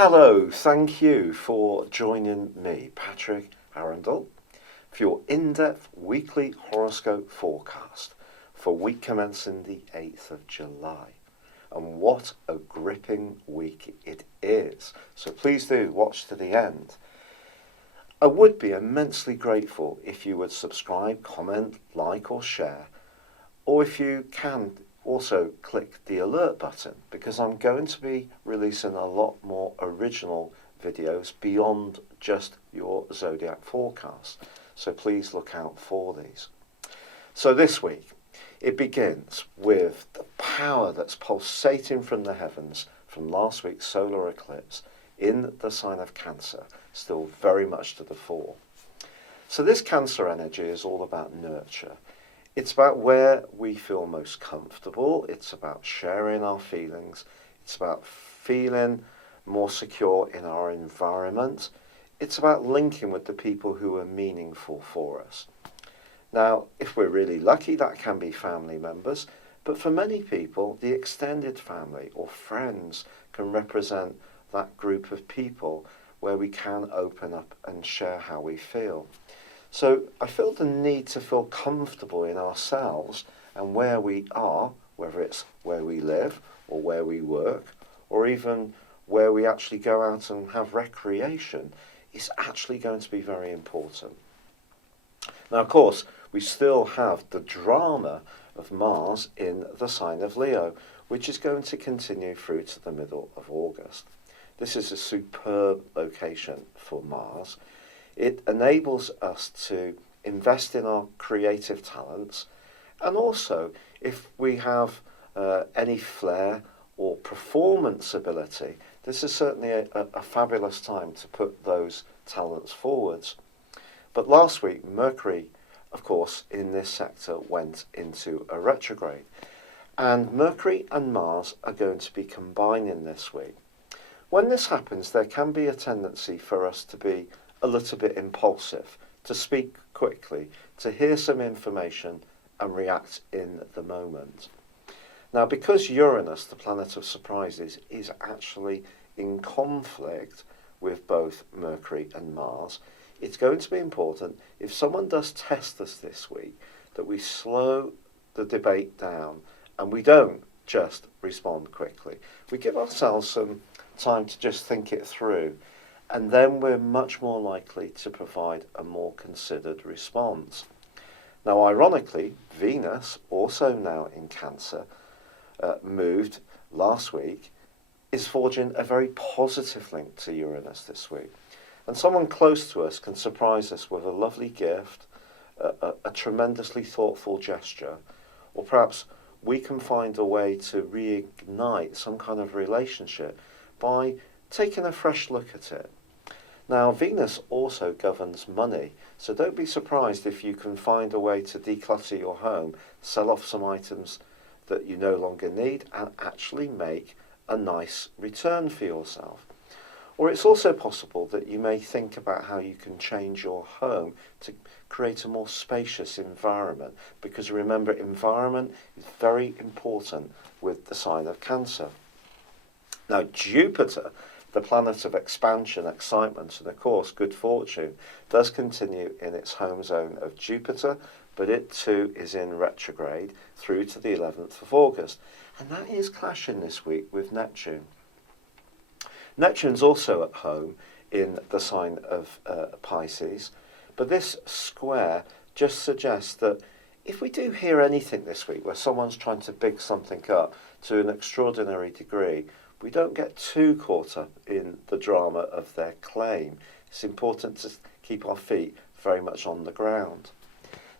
Hello, thank you for joining me, Patrick Arundell, for your in-depth weekly horoscope forecast for week commencing the 8th of July. And what a gripping week it is. So please do watch to the end. I would be immensely grateful if you would subscribe, comment, like or share, or if you can also click the alert button, because I'm going to be releasing a lot more original videos beyond just your Zodiac forecast. So please look out for these. So this week, it begins with the power that's pulsating from the heavens from last week's solar eclipse in the sign of Cancer, still very much to the fore. So this Cancer energy is all about nurture. It's about where we feel most comfortable. It's about sharing our feelings. It's about feeling more secure in our environment. It's about linking with the people who are meaningful for us. Now, if we're really lucky, that can be family members, but for many people, the extended family or friends can represent that group of people where we can open up and share how we feel. So I feel the need to feel comfortable in ourselves and where we are, whether it's where we live or where we work, or even where we actually go out and have recreation, is actually going to be very important. Now, of course, we still have the drama of Mars in the sign of Leo, which is going to continue through to the middle of August. This is a superb location for Mars. It enables us to invest in our creative talents, and also if we have any flair or performance ability, this is certainly a fabulous time to put those talents forwards. But last week, Mercury, of course, in this sector went into a retrograde, and Mercury and Mars are going to be combining this week. When this happens, there can be a tendency for us to be a little bit impulsive, to speak quickly, to hear some information and react in the moment. Now, because Uranus, the planet of surprises, is actually in conflict with both Mercury and Mars, it's going to be important, if someone does test us this week, that we slow the debate down and we don't just respond quickly. We give ourselves some time to just think it through, and then we're much more likely to provide a more considered response. Now, ironically, Venus, also now in Cancer, moved last week, is forging a very positive link to Uranus this week. And someone close to us can surprise us with a lovely gift, a tremendously thoughtful gesture, or perhaps we can find a way to reignite some kind of relationship by taking a fresh look at it. Now, Venus also governs money, so don't be surprised if you can find a way to declutter your home, sell off some items that you no longer need, and actually make a nice return for yourself. Or it's also possible that you may think about how you can change your home to create a more spacious environment, because remember, environment is very important with the sign of Cancer. Now, Jupiter, the planet of expansion, excitement, and of course good fortune, does continue in its home zone of Jupiter, but it too is in retrograde through to the 11th of August. And that is clashing this week with Neptune. Neptune's also at home in the sign of Pisces, but this square just suggests that if we do hear anything this week where someone's trying to big something up to an extraordinary degree, we don't get too caught up in the drama of their claim. It's important to keep our feet very much on the ground.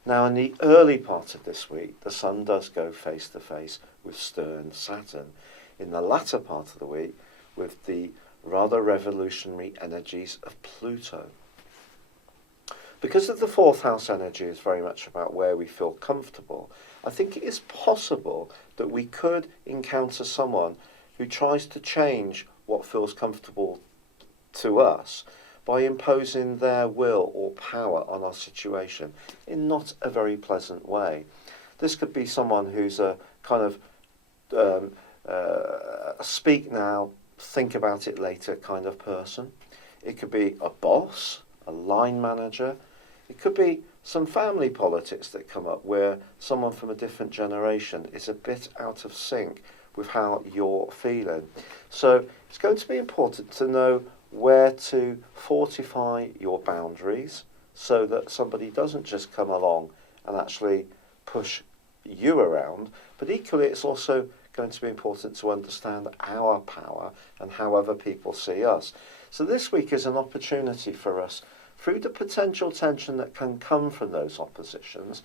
Now, in the early part of this week, the Sun does go face to face with stern Saturn. In the latter part of the week, with the rather revolutionary energies of Pluto. Because of the fourth house energy is very much about where we feel comfortable, I think it is possible that we could encounter someone who tries to change what feels comfortable to us by imposing their will or power on our situation in not a very pleasant way. This could be someone who's a kind of speak now, think about it later kind of person. It could be a boss, a line manager. It could be some family politics that come up where someone from a different generation is a bit out of sync with how you're feeling. So it's going to be important to know where to fortify your boundaries so that somebody doesn't just come along and actually push you around, but equally it's also going to be important to understand our power and how other people see us. So this week is an opportunity for us, through the potential tension that can come from those oppositions,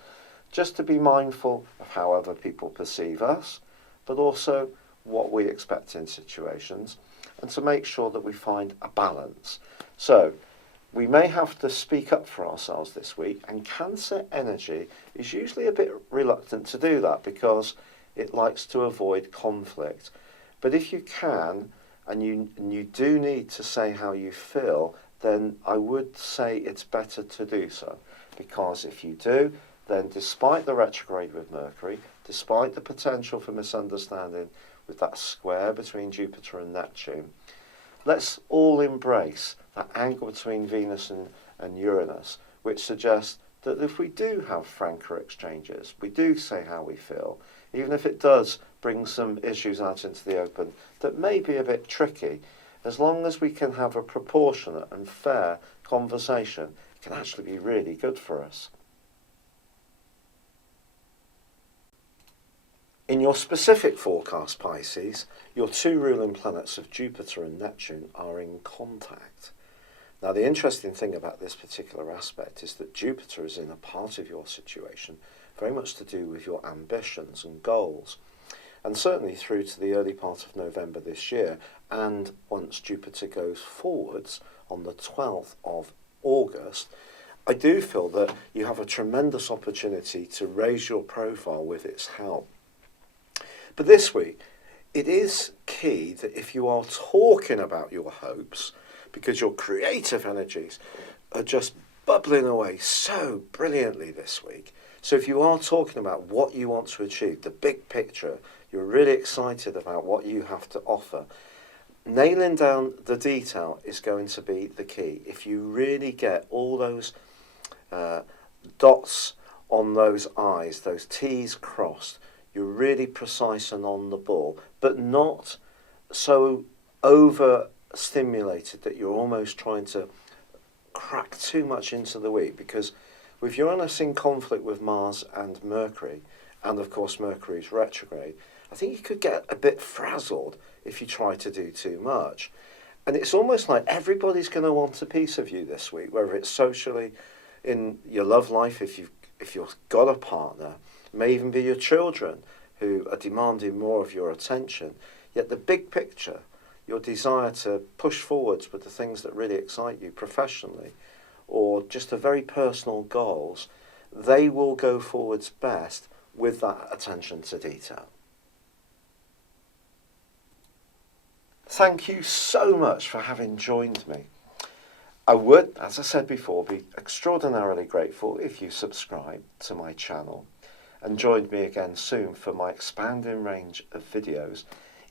just to be mindful of how other people perceive us, but also what we expect in situations, and to make sure that we find a balance. So we may have to speak up for ourselves this week, and Cancer energy is usually a bit reluctant to do that because it likes to avoid conflict. But if you can, and you do need to say how you feel, then I would say it's better to do so. Because if you do, then despite the retrograde with Mercury, despite the potential for misunderstanding with that square between Jupiter and Neptune, let's all embrace that angle between Venus and Uranus, which suggests that if we do have franker exchanges, we do say how we feel, even if it does bring some issues out into the open that may be a bit tricky, as long as we can have a proportionate and fair conversation, it can actually be really good for us. In your specific forecast, Pisces, your two ruling planets of Jupiter and Neptune are in contact. Now, the interesting thing about this particular aspect is that Jupiter is in a part of your situation very much to do with your ambitions and goals. And certainly through to the early part of November this year, and once Jupiter goes forwards on the 12th of August, I do feel that you have a tremendous opportunity to raise your profile with its help. But this week, it is key that if you are talking about your hopes, because your creative energies are just bubbling away so brilliantly this week. So if you are talking about what you want to achieve, the big picture, you're really excited about what you have to offer, nailing down the detail is going to be the key. If you really get all those dots on those I's, those T's crossed, you're really precise and on the ball, but not so overstimulated that you're almost trying to crack too much into the week, because with Uranus in conflict with Mars and Mercury, and of course Mercury's retrograde, I think you could get a bit frazzled if you try to do too much. And it's almost like everybody's going to want a piece of you this week, whether it's socially, in your love life, if you've got a partner, it may even be your children who are demanding more of your attention. Yet the big picture, your desire to push forwards with the things that really excite you professionally, or just the very personal goals, they will go forwards best with that attention to detail. Thank you so much for having joined me. I would, as I said before, be extraordinarily grateful if you subscribe to my channel and joined me again soon for my expanding range of videos.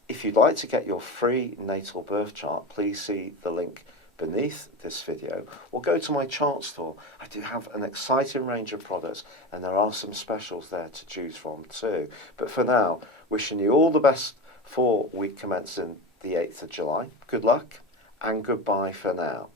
If you'd like to get your free natal birth chart, please see the link beneath this video or go to my chart store. I do have an exciting range of products and there are some specials there to choose from too. But for now, wishing you all the best for week commencing the 8th of July. Good luck and goodbye for now.